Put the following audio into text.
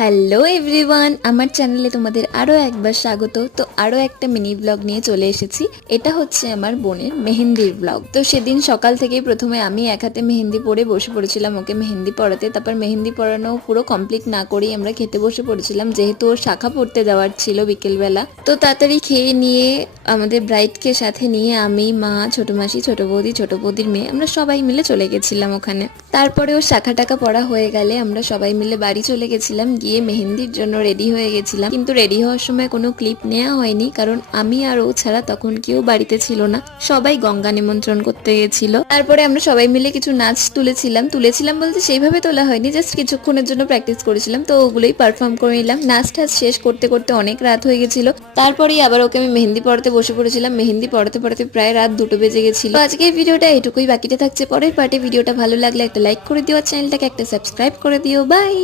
Hello everyone, আমার চ্যানেলে তোমাদের আরও একবার স্বাগত। তো আরও একটা মিনি ব্লগ নিয়ে চলে এসেছি। এটা হচ্ছে আমার বোনের মেহেন্দির ব্লগ। তো সেদিন সকাল থেকেই প্রথমে আমি এক হাতে মেহেন্দি পরে বসে পড়েছিলাম ওকে মেহেন্দি পরাতে। তারপর মেহেন্দি পরানো পুরো কমপ্লিট না করেই আমরা খেতে বসে পড়েছিলাম, যেহেতু ওর শাখা পড়তে যাওয়ার ছিল বিকেলবেলা। তো তাড়াতাড়ি খেয়ে নিয়ে আমাদের ব্রাইডকে সাথে নিয়ে আমি, মা, ছোট মাসি, ছোট বৌদি, ছোট বৌদির মেয়ে আমরা সবাই মিলে চলে গেছিলাম ওখানে। তারপরে ওর শাখা টাকা পড়া হয়ে গেলে আমরা সবাই মিলে বাড়ি চলে গেছিলাম। গিয়ে মেহেন্দির জন্য রেডি হয়ে গেছিলাম, কিন্তু রেডি হওয়ার সময় কোনো ক্লিপ নেওয়া হয়নি, কারণ আমি আর ও ছাড়া তখন কেউ বাড়িতে ছিল না, সবাই গঙ্গা নিমন্ত্রণ করতে গেছিল। তারপরে আমরা সবাই মিলে কিছু নাচ তুলেছিলাম বলতে সেইভাবে তোলা হয়নি, জাস্ট কিছুক্ষণের জন্য প্র্যাকটিস করেছিলাম। তো ওগুলোই পারফর্ম করে নিলাম। নাচ টাচ শেষ করতে করতে অনেক রাত হয়ে গেছিল। তারপরেই আবার ওকে আমি মেহেন্দি পড়াতে বসে পড়েছিলাম। মেহেন্দি পড়াতে পড়াতে প্রায় রাত 2টো বেজে গেছিল। তো আজকের ভিডিওটা এটুকুই, বাকিটা থাকছে পরের পার্টে। ভিডিওটা ভালো লাগলে একটা লাইক করে দিও, চ্যানেলটাকে একটা সাবস্ক্রাইব করে দিও। বাই।